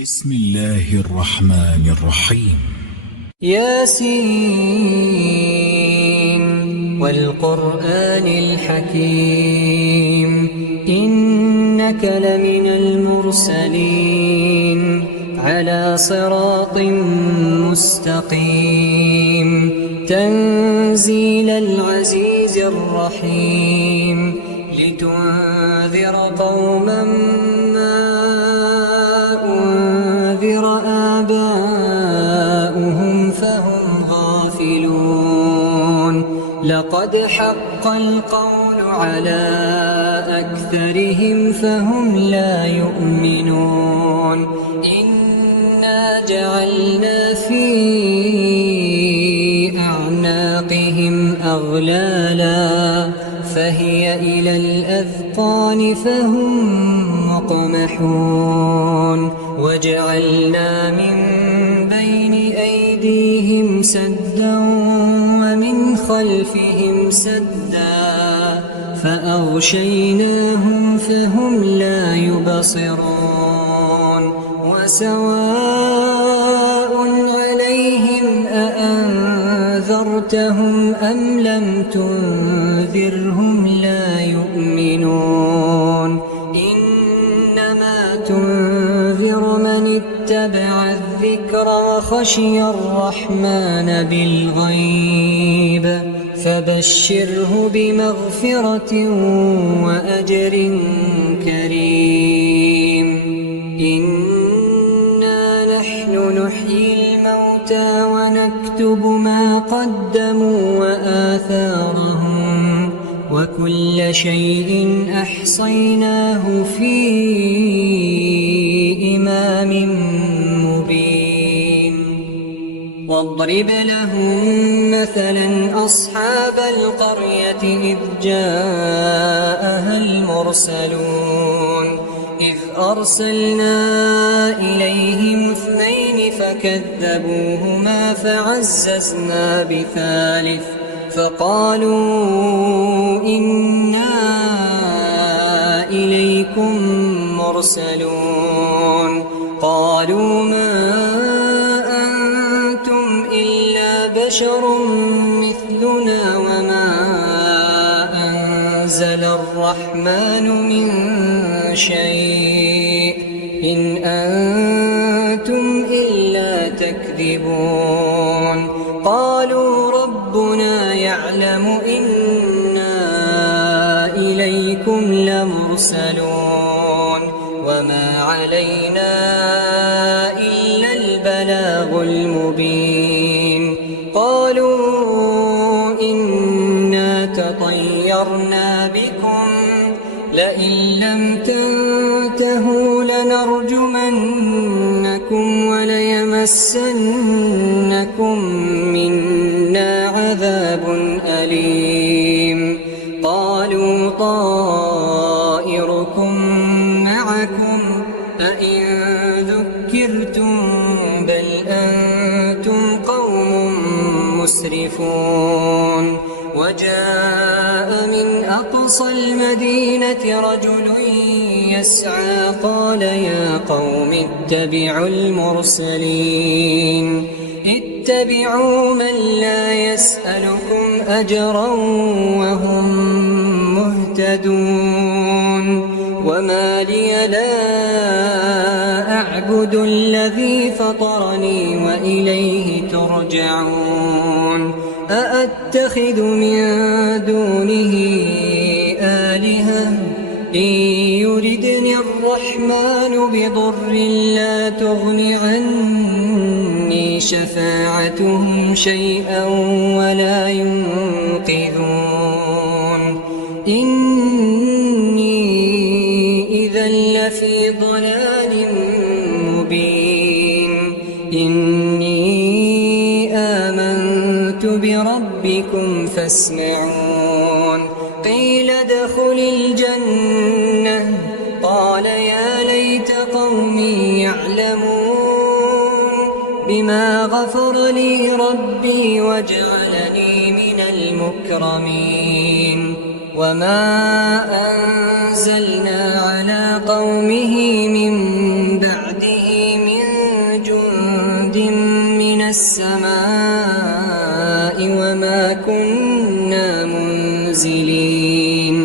بسم الله الرحمن الرحيم. ياسين والقرآن الحكيم إنك لمن المرسلين على صراط مستقيم تنزيل العزيز الرحيم لتنذر قوما ما أنذر آباؤهم فهم غافلون لقد حق القول على أكثرهم فهم لا يؤمنون إنا جعلنا في أعناقهم أغلالا فهي إلى الأذقان فهم مقمحون وجعلنا من بين أيديهم سدا ومن خلفهم سدا فأغشيناهم فهم لا يبصرون وسواء عليهم أأنذرتهم أم لم تنذرهم لا يؤمنون إنما تنذر من اتبع الذكر وخشي الرحمن بالغيب فبشره بمغفرة وأجر كريم إنا نحن نحيي الموتى ونكتب ما قدموا وآثارهم وكل شيء أحصيناه في إمام مبين واضرب لهم مثلا أصحاب القرية إذ جاءها المرسلون إذ أرسلنا إليهم 2 فكذبوهما فعززنا بثالث فقالوا إنا إليكم مرسلون قالوا ما أنتم إلا بشر مثلنا وما أنزل الرحمن من شيء إن أنتم إلا تكذبون قالوا ربنا يعلم إنا إليكم لمرسلون وما علينا إلا البلاغ المبين قالوا إنا تطيرنا بكم لئن لم تنتهوا لنرجمنكم وليمسنكم منا عذاب أليم قالوا طائركم معكم أئن ذكرتم بل أنتم قوم مسرفون وجاء من أقصى المدينة رجل يسعى قال يا قوم اتبعوا المرسلين اتبعوا من لا يسألكم أجرا وهم مهتدون وما لي لا أعبد الذي فطرني وإليه ترجعون أأتخذ من دونه آلهة إن يردني الرحمن بضر لا تغن عني شفاعتهم شيئا ولا ينقذون إني إذا لفي ضلال مبين إني آمنت بربكم فاسمعون قيل ادخل الجنة قال يا ليت قومي يعلمون بما غفر لي ربي وجعلني من المكرمين وما أنزلنا على قومه من بعده من السماء وما كنا منزلين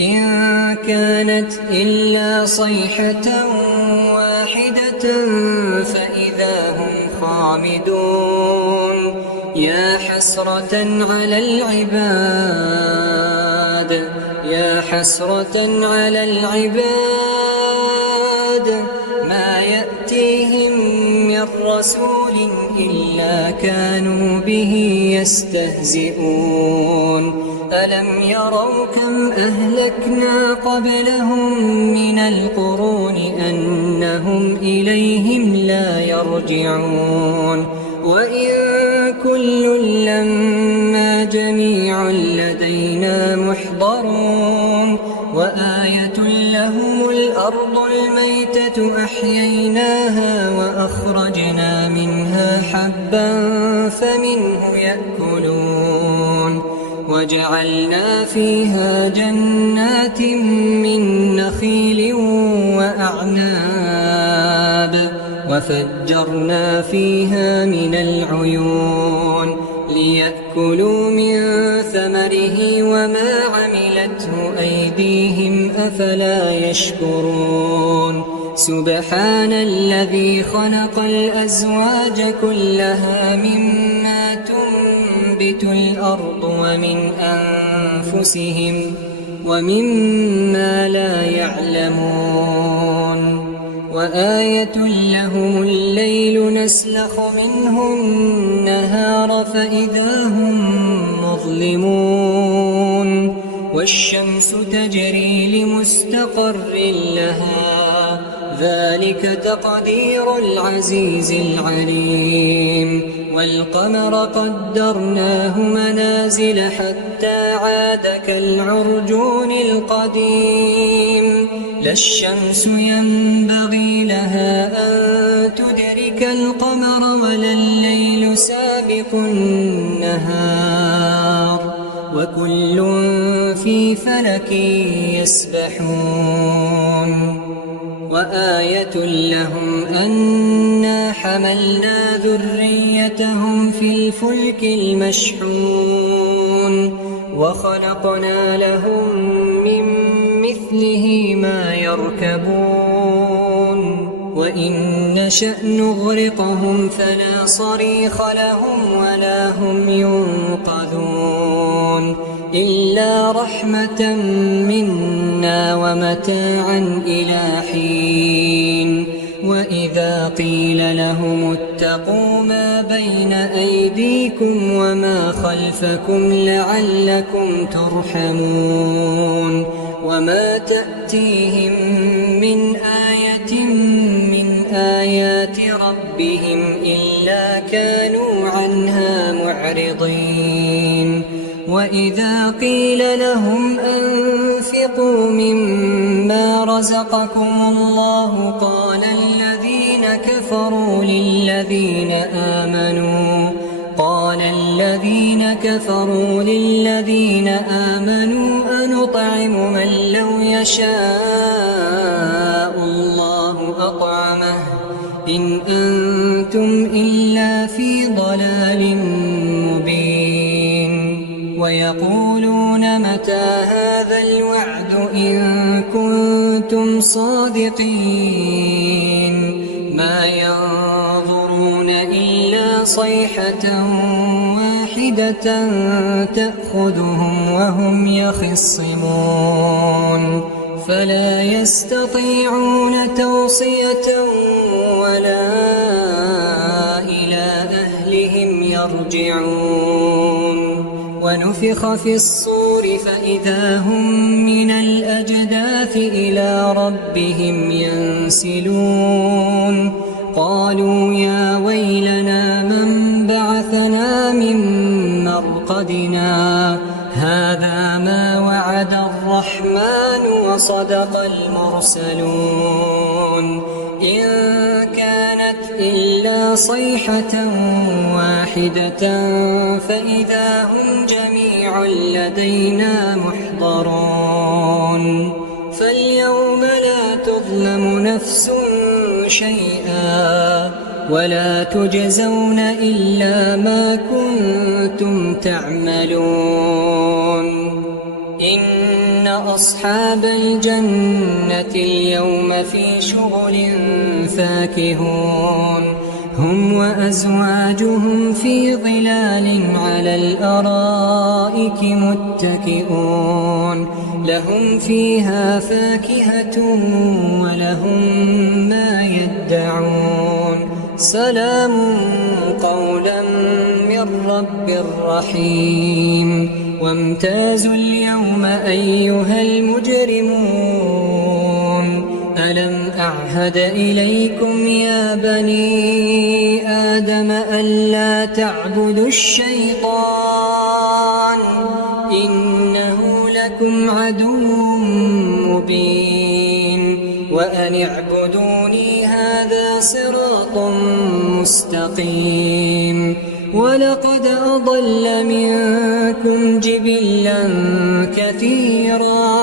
إن كانت إلا صيحة واحدة فإذا هم خامدون يا حسرة على العباد يا حسرة على العباد ما يأتيهم من رسول إلا كانوا به يستهزئون ألم يروا كم أهلكنا قبلهم من القرون أنهم إليهم لا يرجعون وإن كل لما جميع لدينا محضرون وآية لهم الأرض الميتة أحييناها وأخرجنا منها حبا فمنه يأكلون وجعلنا فيها جنات من نخيل وأعناب وفجرنا فيها من العيون ليأكلوا من ثمره وما عملته أيديهم أفلا يشكرون سبحان الذي خلق الأزواج كلها مما تنبت الأرض ومن أنفسهم ومما لا يعلمون وآية لهم الليل نسلخ منه النهار فإذا هم مظلمون والشمس تجري لمستقر لها ذلك تقدير العزيز العليم والقمر قدرناه منازل حتى عاد كالعرجون القديم لا الشمس ينبغي لها أن تدرك القمر ولا الليل سابق النهار وكل في فلك يسبحون وآية لهم أنا حملنا ذريتهم في الفلك المشحون وخلقنا لهم من مثله ما يركبون وإن نشأ نغرقهم فلا صريخ لهم ولا هم ينقذون إلا رحمة منا ومتاعا إلى حين وإذا قيل لهم اتقوا ما بين أيديكم وما خلفكم لعلكم ترحمون وما تأتيهم من آية من آيات ربهم إلا كانوا عنها معرضين وإذا قيل لهم أنفقوا مما رزقكم الله قال الذين كفروا للذين آمنوا أنطعم من لو يشاء الله أطعمه إن أنتم إلا في ضلال مبين ويقولون متى هذا الوعد إن كنتم صادقين ما ينظرون إلا صيحة واحدة تأخذهم وهم يخصمون فلا يستطيعون توصية ولا إلى أهلهم يرجعون ونفخ في الصور فإذا هم من الأجداث إلى ربهم ينسلون قالوا يا ويلنا من بعثنا من مرقدنا هذا ما وعد الرحمن وصدق المرسلون إن كانت إلا صيحة واحدة فإذا هم جميع لدينا محضرون فاليوم لا تظلم نفس شيئا ولا تجزون إلا ما كنتم تعملون إن أصحاب الجنة اليوم في شغل فاكهون هم وأزواجهم في ظلال على الأرائك متكئون لهم فيها فاكهة ولهم ما يدعون سلام قولا من رب رحيم وامتازوا اليوم أيها المجرمون ألم أعهد إليكم يا بني آدم ألا تعبدوا الشيطان إنه لكم عدو مبين وأن اعبدوني هذا صراط مستقيم ولقد أضل منكم جبلا كثيرا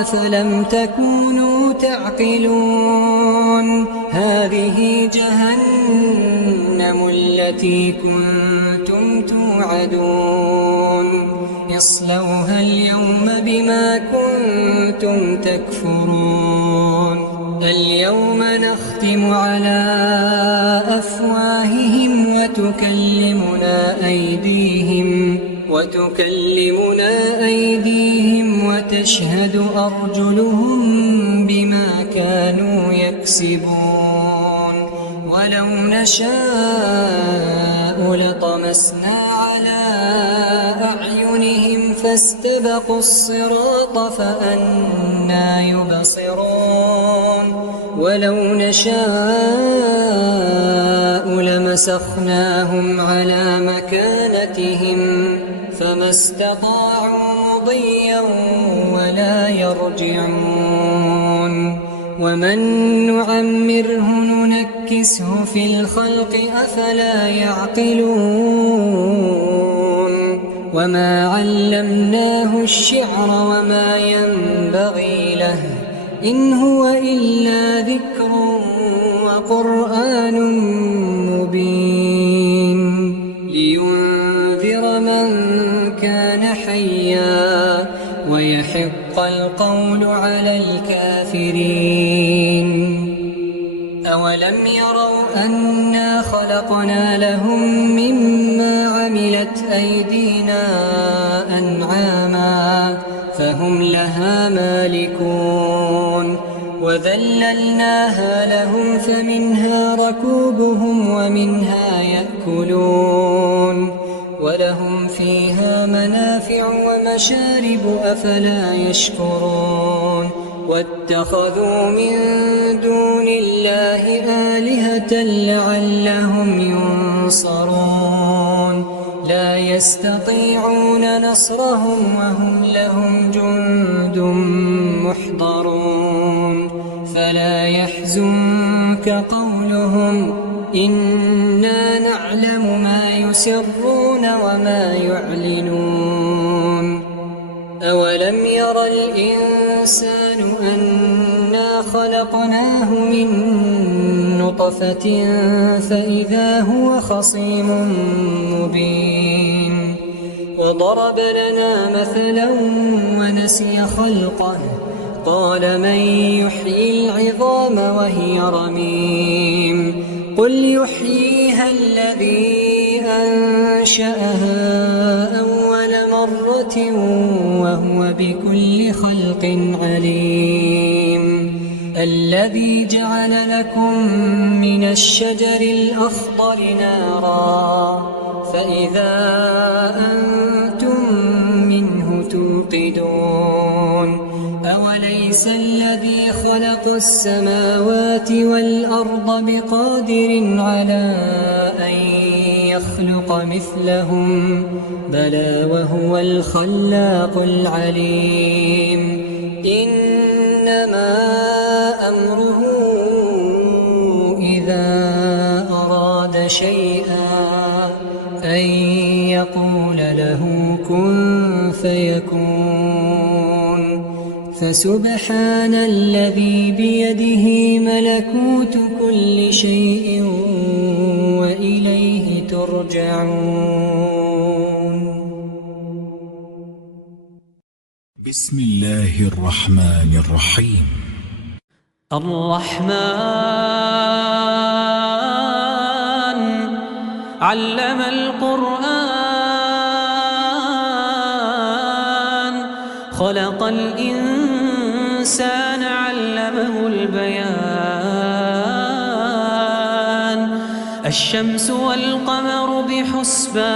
أفلم تكونوا تعقلون هذه جهنم التي كنتم توعدون اصلوها اليوم بما كنتم تكفرون اليوم نختم على أفواههم وتكلمنا أيديهم وتشهد أرجلهم بما كانوا يكسبون ولو نشاء لطمسنا على أعينهم فاستبقوا الصراط فأنى يبصرون ولو نشاء لمسخناهم على مكانتهم فما استطاعوا مضيا ولا يرجعون ومن نعمره ننكسه في الخلق أفلا يعقلون وما علمناه الشعر وما ينبغي له إن هو إلا ذكر وقرآن مبين لينذر من كان حيا ويحق القول على الكافرين أولم يروا أنا خلقنا لهم مما عملت أيدينا أنعاما فهم لها مالكون وذللناها لهم فمنها ركوبهم ومنها يأكلون ولهم فيها منافع ومشارب أفلا يشكرون واتخذوا من دون الله آلهة لعلهم ينصرون لا يستطيعون نصرهم وهم لهم جند محضرون فلا يحزنك قولهم إنا نعلم ما يسرون وما يعلنون أولم ير الإنسان أنا خلقناه من نطفة فإذا هو خصيم مبين وضرب لنا مثلا ونسي خلقه قال من يحيي العظام وهي رميم قل يحييها الذي أنشأها أول مرة وهو بكل خلق عليم الذي جعل لكم من الشجر الأخضر نارا فإذا أنتم منه توقدون أوليس الذي خلق السماوات والأرض بقادر على أن يخلق مثلهم بلى وهو الخلاق العليم إنما أمره إذا أراد شيئا أن يقول له كن فيكون فسبحان الذي بيده ملكوت كل شيء يرجعون. بسم الله الرحمن الرحيم. الرحمن علم القرآن خلق الإنسان علمه البيان الشمس والقمر بحسبان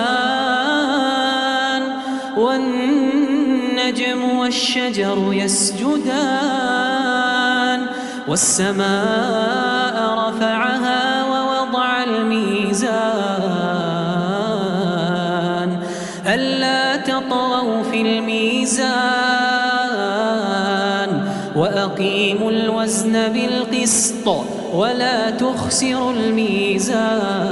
والنجم والشجر يسجدان والسماء رفعها ووضع الميزان ألا تطغوا في الميزان وأقيموا الوزن بالقسط ولا تخسروا الميزان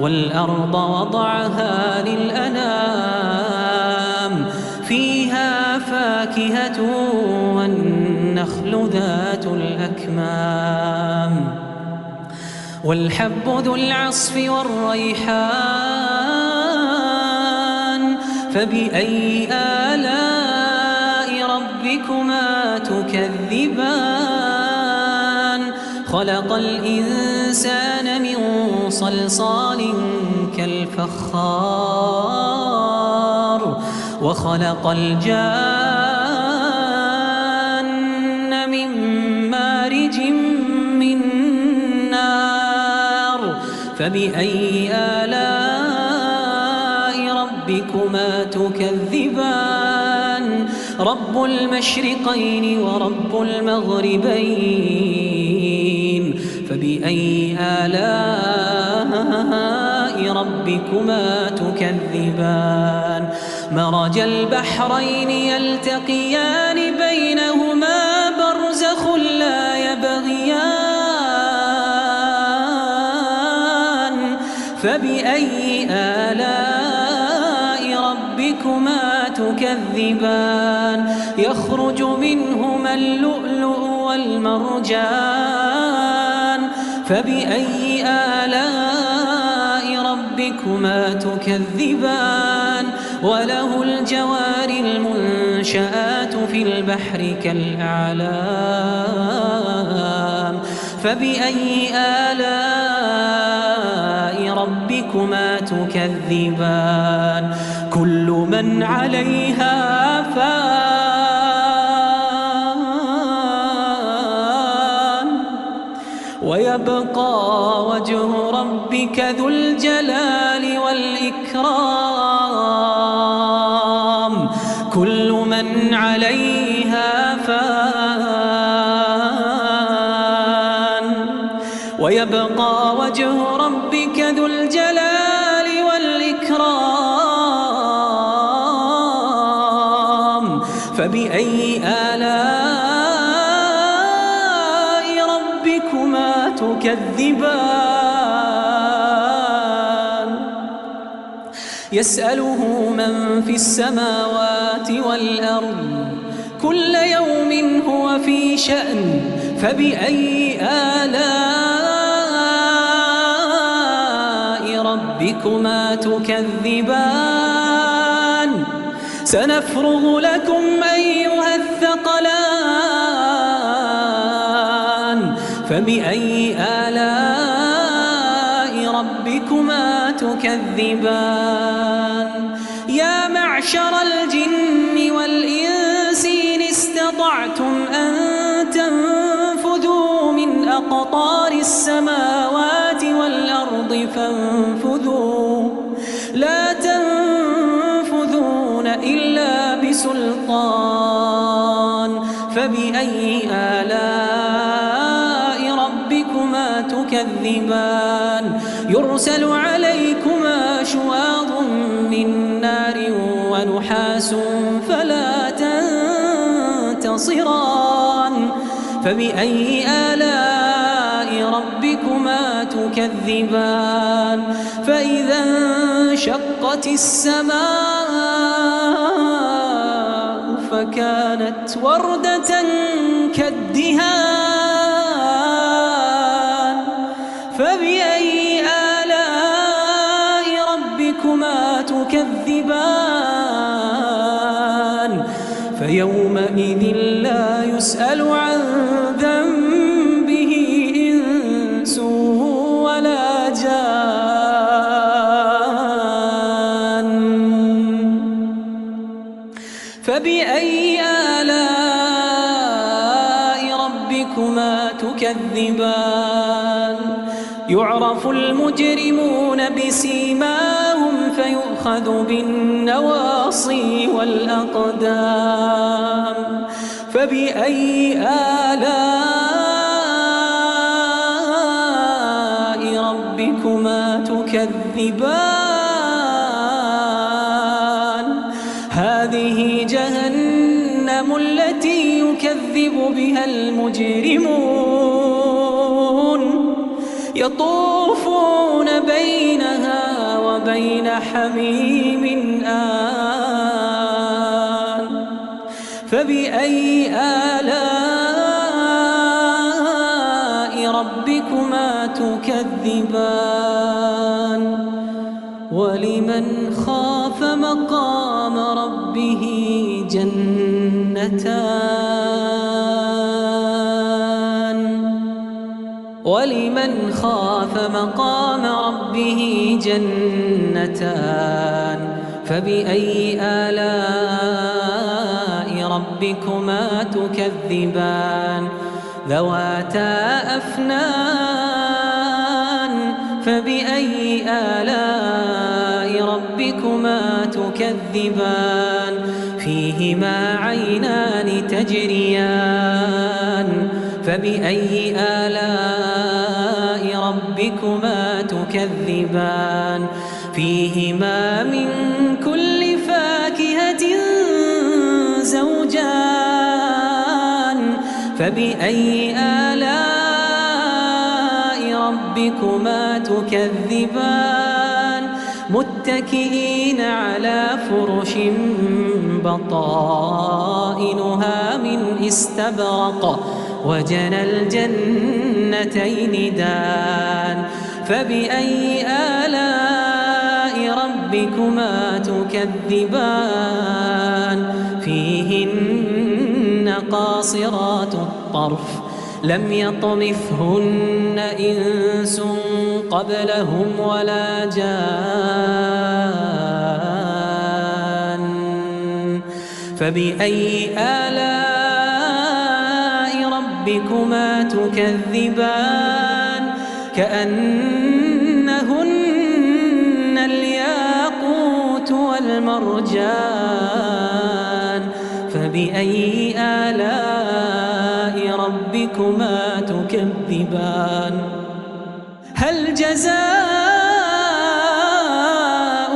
والأرض وضعها للأنام فيها فاكهة والنخل ذات الأكمام والحب ذو العصف والريحان فبأي آلاء ربكما تكذبان خلق الإنسان من صلصال كالفخار وخلق الجان من مارج من نار فبأي آلاء ربكما تكذبان رب المشرقين ورب المغربين فبأي آلاء ربكما تكذبان مرج البحرين يلتقيان بينهما برزخ لا يبغيان فبأي آلاء ربكما تكذبان يخرج منهما اللؤلؤ والمرجان فبأي آلاء ربكما تكذبان وله الجوار المنشآت في البحر كالأعلام فبأي آلاء ربكما تكذبان كل من عليها فان ويبقى وجه ربك ذو الجلال والإكرام كل من عليها فان ويبقى وجه ربك ذو الجلال والإكرام فبأي آلاء ربكما تكذبان يسأله من في السماوات والأرض كل يوم هو في شأن فبأي آلاء ربكما تكذبان سنفرغ لكم أيها الثقلان فبأي آلاء ربكما تكذبان يا معشر الجن والإنس إن استطعتم أن تنفذوا من أقطار السماوات والأرض فانفذوا لا تنفذون إلا بسلطان فبأي آلاء ربكما تكذبان يرسل عليكما شواظ من نار ونحاس فلا تنتصران فبأي آلاء ربكما تكذبان فإذا انشقت السماء فكانت وردة كالدهان فبأي تكذبان فيومئذ لا يسأل عن ذنبه إنس ولا جان فبأي آلاء ربكما تكذبان يعرف المجرمون بسيماهم فيؤخذ بالنواصي والأقدام فبأي آلاء ربكما تكذبان هذه جهنم التي يكذب بها المجرمون يطوفون بينها وبين حميم آن فبأي آلاء ربكما تكذبان ولمن خاف مقام ربه جنتان ولمن خاف مقام ربه جنتان فبأي آلاء ربكما تكذبان ذواتا أفنان فبأي آلاء ربكما تكذبان فيهما عينان تجريان فبأي آلاء ربكما تكذبان فيهما من كل فاكهة زوجان فبأي آلاء ربكما تكذبان متكئين على فرش بطائنها من استبرق وجنى الجنتين دان فبأي آلاء ربكما تكذبان فيهن قاصرات الطرف لم يطمثهن إنس قبلهم ولا جان فبأي آلاء ربكما تكذبان كأنهن الياقوت والمرجان فبأي آلاء ربكما تكذبان هل جزاء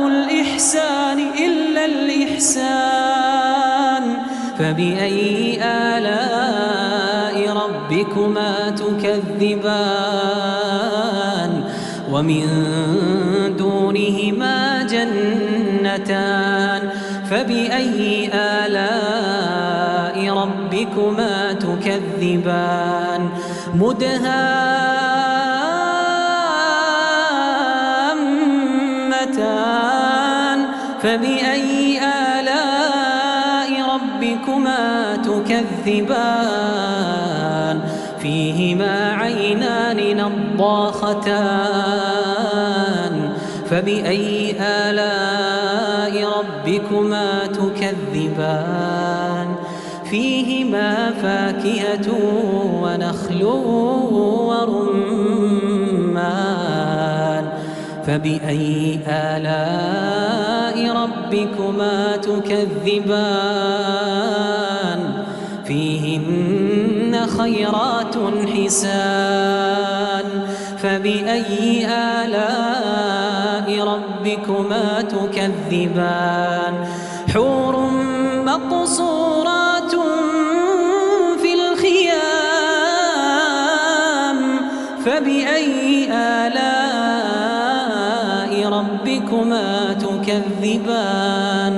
الإحسان إلا الإحسان فبأي آلاء ربكما تكذبان ومن دونهما جنتان فبأي آلاء ربكما تكذبان مدهامتان فبأي آلاء ربكما تكذبان فيهما عينان نضاختان فبأي آلاء ربكما تكذبان فيهما فاكهة ونخل ورمان فبأي آلاء ربكما تكذبان فيهن خيرات حسان فبأي آلاء ربكما تكذبان حور مقصورات في الخيام فبأي آلاء ربكما تكذبان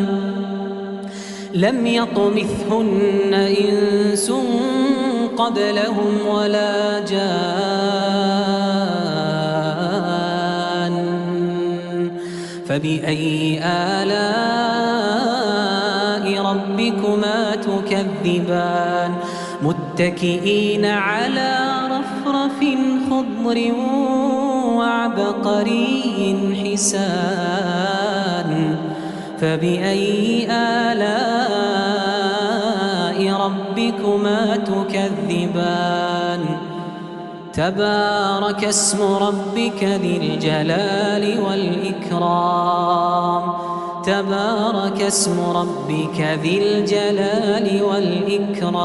لم يطمثهن إنس قبلهم ولا جان فبأي آلاء ربكما تكذبان متكئين على رفرف خضر وعبقري حسان فبأي آلاء ربكما تكذبان تبارك اسم ربك ذي الجلال والإكرام تبارك اسم ربك ذي الجلال والإكرام